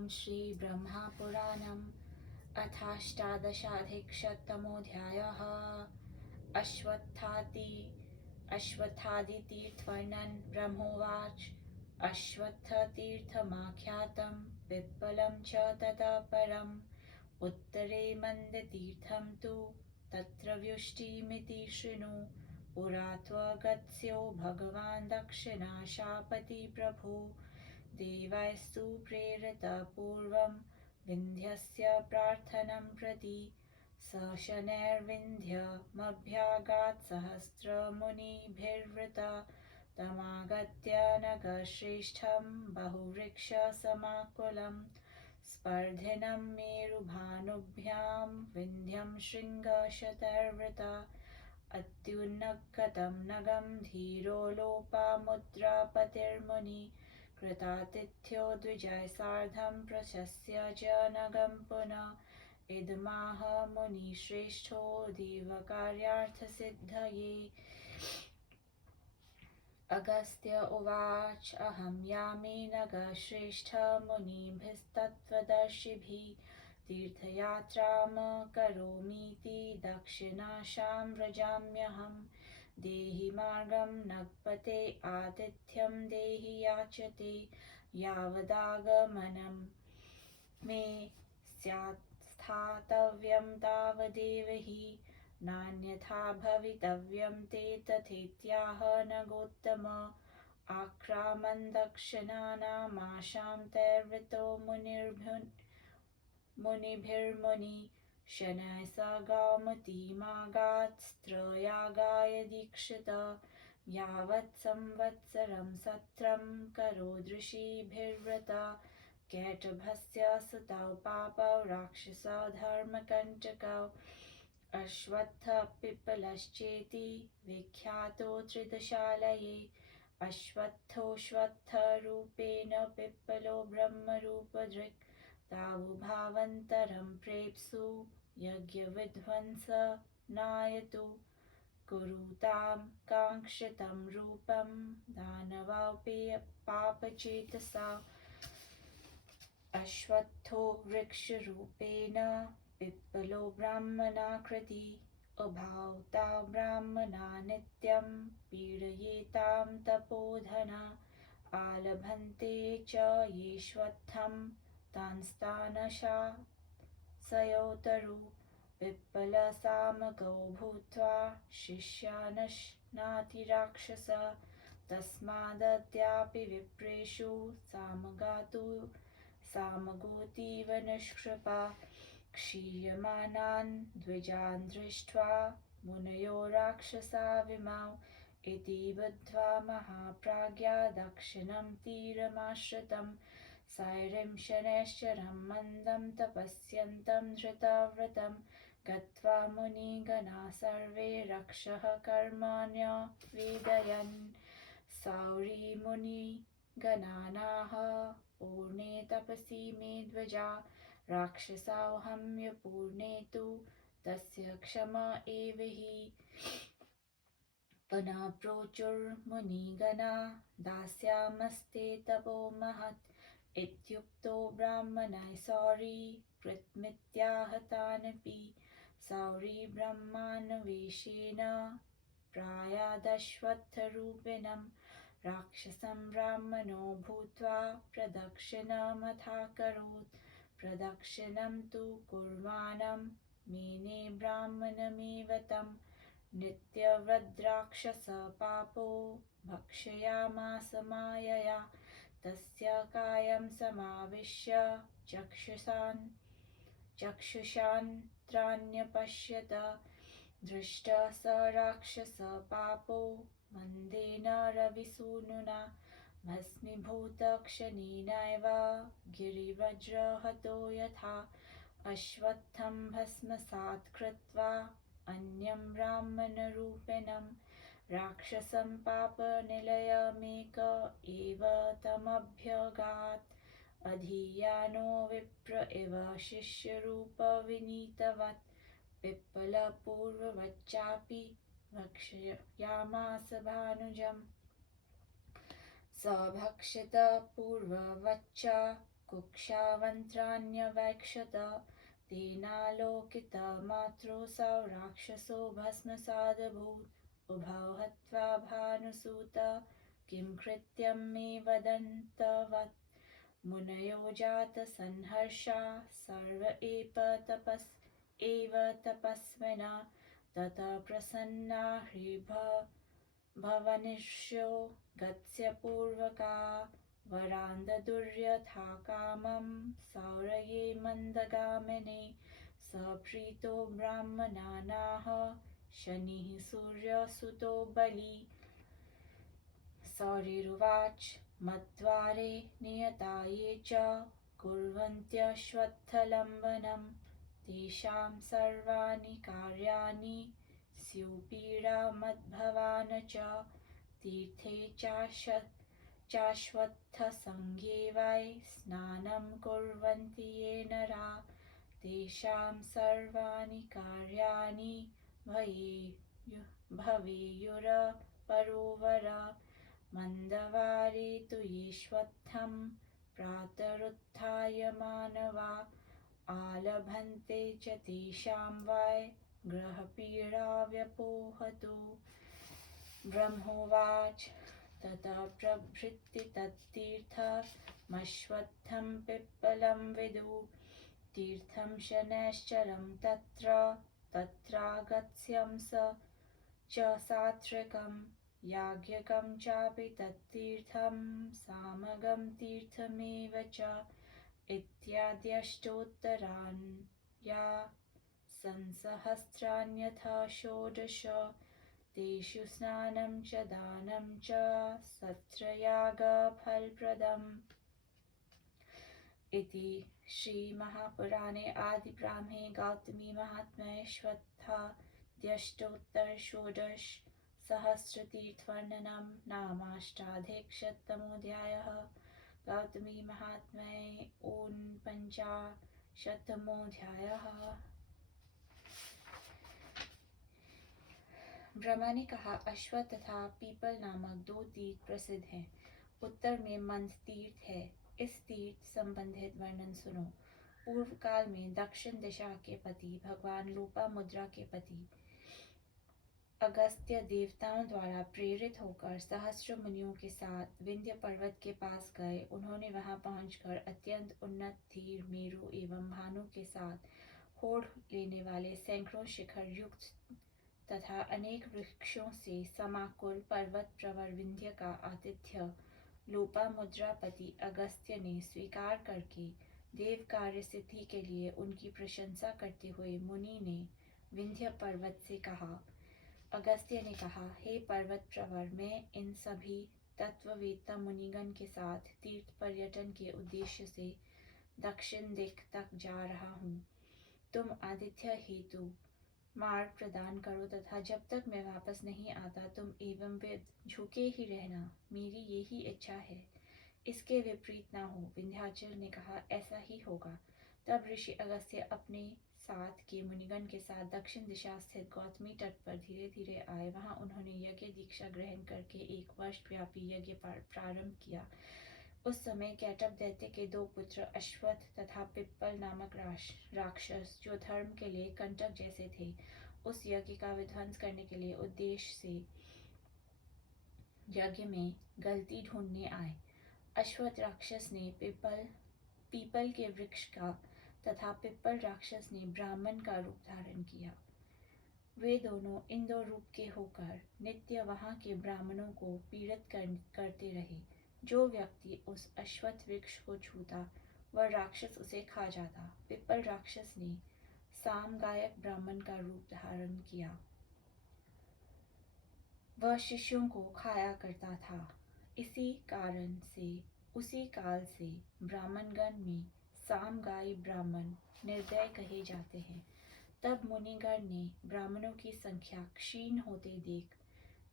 ॐ श्री ब्रह्मपुराणम् अथाष्टादशाधिकशततमोऽध्यायः। अश्वत्थादितीर्थवर्णनं ब्रह्मोवाच। अश्वत्थतीर्थमाख्यातं पिप्पलं च ततः परम्। उत्तरे मन्दतीर्थं तु तत्र व्युष्टिमिति शृणु। पुरा त्वगत्स्यो भगवान् दक्षिणाशापति प्रभु। देवैस्तु प्रेरितः पूर्वं विन्ध्यस्य प्रार्थनं प्रति। स शनैर्विन्ध्यमभ्यागात् सहस्रमुनिभिर्वृतः। तमागत्य नगरश्रेष्ठं बहुवृक्षसमाकुलं। स्पर्धिनं मेरुभानुभ्यां विन्ध्यं शृङ्गशतैर्वृतः। अत्युन्नतं नगं धीरो लोपामुद्रापतिर्मुनि। कृतातिथ्यो द्विजैः सार्धं प्रशस्य च नगं पुनः। इदमाह मुनिश्रेष्ठो देवकार्यार्थसिद्धये। अगस्त्य उवाच अहं यामि नगरश्रेष्ठ मुनिभिस्तत्त्वदर्शिभिः। तीर्थयात्रां करोमीति दक्षिणाशां व्रजाम्यहम्। देहि मार्गं नगपते आतिथ्यं देहि याचते। यावदागमनं मे स्यात् स्थातव्यं तावदेव हि। नान्यथा भवितव्यं ते तथेत्याह नगोत्तम। आक्रामन् दक्षिणानामाशां तैर्वृतो मुनिभिर्मुनि। शनैः स गौमतीमागात्स्त्रयागाय दीक्षितः। यावत् संवत्सरं सत्रं करोदृषीभिर्व्रतः। कैटभस्य सुतौ पापौ राक्षसौ धर्मकण्टकौ। अश्वत्थपिप्पलश्चेति विख्यातो त्रिदशालये। अश्वत्थोऽश्वत्थरूपेण पिप्पलो ब्रह्मरूपधृक्। तावुभावन्तरं प्रेप्सु यज्ञविध्वंसनायतु। कुरुतां काङ्क्षितं रूपं दानवोऽपि पापचेतसा। अश्वत्थो वृक्षरूपेण पिप्पलो ब्राह्मणाकृति। उभावता ब्राह्मणा नित्यं पीडयेतां तपोधना। आलभन्ते च येष्वत्थं तांस्तानशासयोतरु। पिप्पलसामगो भूत्वा शिष्यानश्नाति राक्षसः। तस्मादद्यापि विप्रेषु सामगोऽतीव निष्कृपा। क्षीयमाणान् द्विजान् दृष्ट्वा मुनयो राक्षसा विमौ। इति बुद्ध्वा महाप्राज्ञा दक्षिणं तीरमाश्रितं। सैरिं शनैश्चरं मन्दं तपस्यन्तं धृतव्रतं। गत्वा मुनिगणा सर्वे रक्षः कर्माण्यवेदयन्। सौरिमुनिगणानाः पूर्णे तपसि मे द्विजा। राक्षसौ हम्य पूर्णे तु तस्य क्षम एव हि। पुनः प्रोचुर्मुनिगणा दास्यामस्ते तपो महत्। इत्युक्तो ब्राह्मणैः सौरी कृतमित्याहतानपि। सौरी ब्रह्मान्वेषेण प्रायादश्वत्थरूपिणं। राक्षसं ब्राह्मणो भूत्वा प्रदक्षिणमथाकरोत्। प्रदक्षिणं तु कुर्वाणं मेने ब्राह्मणमेव तं। नित्यव्रद्राक्षस पापो भक्षयामास मायया। तस्य कायं समाविश्य चक्षुषान्त्राण्यपश्यत। दृष्टः स राक्षस पापो मन्देन रविसूनुना। भस्मीभूतक्षणेनैव गिरिवज्रहतो यथा। अश्वत्थं भस्मसात् कृत्वा अन्यं ब्राह्मणरूपिणं। राक्षसं पापनिलयमेक एव तमभ्यगात्। अधियानो विप्र इव शिष्यरूपविनीतवत्। पिप्पलपूर्ववच्चापि भक्षयामास भानुजम्। स भक्षितपूर्ववच्च कुक्षावन्त्राण्यवैक्षत तेनालोकितमात्रोऽसौ राक्षसो भस्मसादभूत् उभौ हत्वा भानुसूत किं कृत्यं मे वदन्तवत् मुनयो जातसंहर्षा सर्व एव तपस्विना ततः प्रसन्ना भवनिष्यो गत्स्यपूर्वका वरान्ददुर्यथा कामं सौरये मन्दगामिने सप्रीतो ब्राह्मणानाः शनिः सूर्यसुतो बली सौरिरुवाच मद्वारे नियता ये च कुर्वन्त्यश्वत्थलम्बनं तेषां सर्वाणि कार्याणि स्युपीडामद्भवान् च तीर्थे चाश्वत्थसंज्ञे वै स्नानं कुर्वन्ति ये नरा तेषां सर्वाणि कार्याणि भवेयुरपरोवर मन्दवारे तु येष्वत्थं प्रातरुत्थाय मानवा आलभन्ते च तेषां वै ग्रहपीडा व्यपोहतु ब्रह्मोवाच ततः प्रभृत्य तत्तीर्थमश्वत्थं पिप्पलं विदु तीर्थं शनैश्चरं तत्रागत्स्यं स च सात्विकं याज्ञिकं चापि तत्तीर्थं सामगं तीर्थमेव च इत्याद्यष्टोत्तराण्या संसहस्राण्यथा षोडश तेषु स्नानं च दानं च सत्रयागफलप्रदम् इति श्रीमहापुराणे आदिब्राह्मणे गौतमी महात्म्ये अश्वत्थाद्यष्टोत्तरषोडश सहस्रतीर्थवर्णनं नामाष्टाधिकशततमोऽध्यायः गौतमी महात्म्ये ऊनपञ्चाशत्तमोऽध्यायः। ब्रह्मा ने कहा, अश्वत्थ तथा पीपल नामक दो तीर्थ प्रसिद्ध हैं। उत्तर में मंद तीर्थ है। इस तीर्थ संबंधित वर्णन सुनो। पूर्व काल में दक्षिण दिशा के पति भगवान लोपामुद्रा के पति अगस्त्य देवताओं द्वारा प्रेरित होकर सहस्र मुनियों के साथ विंध्य पर्वत के पास गए। उन्होंने वहां पहुंचकर अत्यंत उन्नत धीर मेरु एवं भानु के साथ होड़ लेने वाले सैकड़ों शिखर युक्त तथा अनेक वृक्षों से समाकुल पर्वत प्रवर विंध्य का आतिथ्य लोपामुद्रापति अगस्त्य ने स्वीकार करके देव कार्य सिद्धि के लिए उनकी प्रशंसा करते हुए मुनि ने विंध्य पर्वत से कहा। अगस्त्य ने कहा, हे पर्वत प्रवर, मैं इन सभी तत्ववेत्ता मुनिगण के साथ तीर्थ पर्यटन के उद्देश्य से दक्षिण दिक तक जा रहा हूँ। तुम आतिथ्य हेतु मार्ग प्रदान करो तथा जब तक मैं वापस नहीं आता तुम एवं विद झुके ही रहना। मेरी यही इच्छा है, इसके विपरीत ना हो। विंध्याचल ने कहा, ऐसा ही होगा। तब ऋषि अगस्त्य अपने साथ के मुनिगण के साथ दक्षिण दिशा स्थित गौतमी तट पर धीरे धीरे आए। वहां उन्होंने यज्ञ दीक्षा ग्रहण करके 1 वर्ष व्यापी यज्ञ प्रारंभ किया। उस समय कैटभ दैत्य के 2 पुत्र अश्वत्थ तथा पिप्पल नामक राक्षस, जो धर्म के लिए कंटक जैसे थे, उस यज्ञ का विध्वंस करने के लिए उद्देश्य से यज्ञ में गलती ढूंढने आए। अश्वत्थ राक्षस ने पीपल के वृक्ष का तथा पिप्पल राक्षस ने ब्राह्मण का रूप धारण किया। वे दोनों इंद्र रूप के होकर नित्य वहां के ब्राह्मणों को पीड़ित करते रहे। जो व्यक्ति उस अश्वत्थ वृक्ष को छूता वह राक्षस उसे खा जाता। पिप्पल राक्षस ने सामगायक ब्राह्मण का रूप धारण किया। वह शिष्यों को खाया करता था। उसी काल से ब्राह्मणगण में सामगायी ब्राह्मण निर्दय कहे जाते हैं। तब मुनिगण ने ब्राह्मणों की संख्या क्षीण होते देख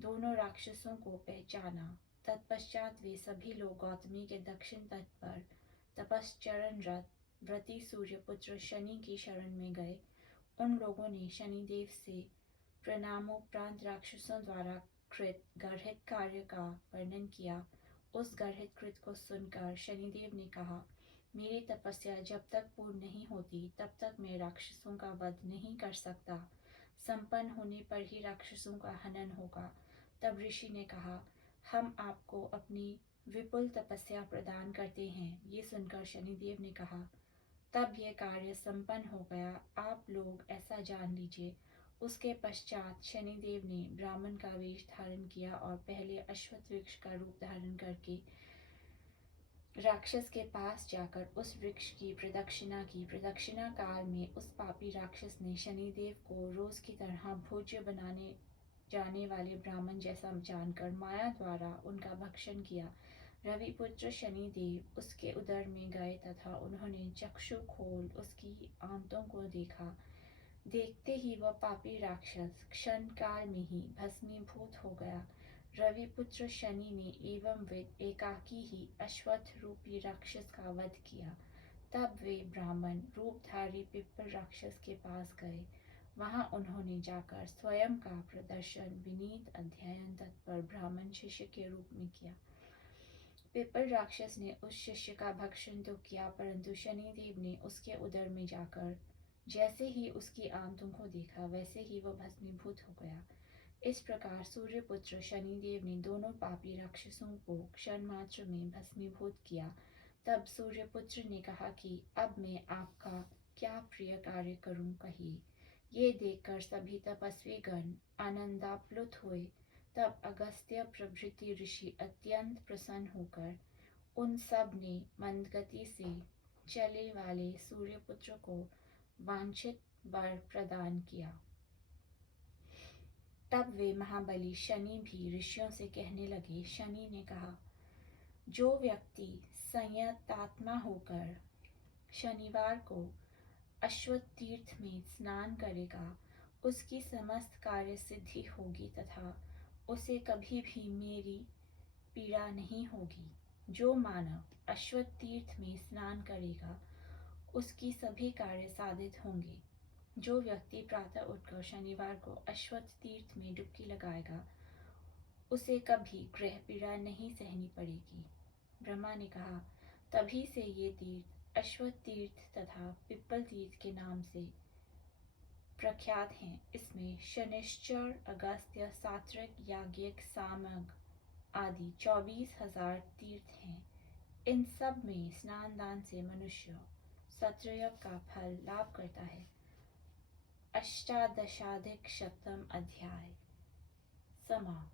दोनों राक्षसों को पहचाना। तत्पश्चात वे सभी लोग गौतमी के दक्षिण तट पर तपश्चरणरत व्रती सूर्यपुत्र शनि की शरण में गए। उन लोगों ने शनिदेव से प्रणामोपरांत राक्षसों द्वारा कृत गर्हित कार्य का वर्णन किया। उस गर्हित कृत को सुनकर शनिदेव ने कहा, मेरी तपस्या जब तक पूर्ण नहीं होती तब तक मैं राक्षसों का वध नहीं कर सकता। संपन्न होने पर ही राक्षसों का हनन होगा। तब ऋषि ने कहा, हम आपको अपनी विपुल तपस्या प्रदान करते हैं। ये सुनकर शनिदेव ने कहा, तब यह कार्य संपन्न हो गया, आप लोग ऐसा जान लीजिए। उसके पश्चात शनिदेव ने ब्राह्मण का वेश धारण किया और पहले अश्वत्थ वृक्ष का रूप धारण करके राक्षस के पास जाकर उस वृक्ष की प्रदक्षिणा की। प्रदक्षिणा काल में उस पापी राक्षस ने शनिदेव को रोज की तरह भोज्य बनाने जाने वाले ब्राह्मण जैसा जानकर माया द्वारा उनका भक्षण किया। रविपुत्र शनिदेव उसके उदर में गए तथा उन्होंने चक्षु खोल उसकी आंतों को देखा। देखते ही वह पापी राक्षस क्षण काल में ही भस्मीभूत हो गया। रविपुत्र शनि ने एवं एकाकी ही अश्वत्थ रूपी राक्षस का वध किया। तब वे ब्राह्मण रूपधारी पिप्पल राक्षस के पास गए। वहां उन्होंने जाकर स्वयं का प्रदर्शन विनीत अध्ययन तत्पर ब्राह्मण शिष्य के रूप में किया। पिप्पल राक्षस ने उस शिष्य का भक्षण तो किया, परंतु शनिदेव ने उसके उदर में जाकर जैसे ही उसकी आंतों को देखा वैसे ही वह भस्मीभूत हो गया। इस प्रकार सूर्यपुत्र शनिदेव ने दोनों पापी राक्षसों को क्षण मात्र में भस्मीभूत किया। तब सूर्यपुत्र ने कहा कि अब मैं आपका क्या प्रिय कार्य करूं, कहिए। ये देखकर सभी तपस्वी गण आनंदाप्लुत हुए। तब अगस्त्य प्रभृति ऋषि अत्यंत प्रसन्न होकर उन सब ने मंदगति से चले वाले सूर्यपुत्र को वांछित वर प्रदान किया। तब वे महाबली शनि भी ऋषियों से कहने लगे। शनि ने कहा, जो व्यक्ति संयतात्मा होकर शनिवार को अश्वत्थ तीर्थ में स्नान करेगा उसकी समस्त कार्य सिद्धि होगी तथा उसे कभी भी मेरी पीड़ा नहीं होगी। जो मानव अश्वत्थ तीर्थ में स्नान करेगा उसकी सभी कार्य साधित होंगे। जो व्यक्ति प्रातः उठकर शनिवार को अश्वत्थ तीर्थ में डुबकी लगाएगा उसे कभी ग्रह पीड़ा नहीं सहनी पड़ेगी। ब्रह्मा ने कहा, तभी से ये तीर्थ अश्वत्थ तीर्थ तथा पिप्पल तीर्थ के नाम से प्रख्यात हैं। इसमें शनिश्चर, अगस्त्य, सात्विक, याज्ञिक, सामग आदि 24,000 तीर्थ हैं। इन सब में स्नान दान से मनुष्य सत्रयज्ञ का फल लाभ करता है। अष्टादशाधिक शतम अध्याय समाप्त।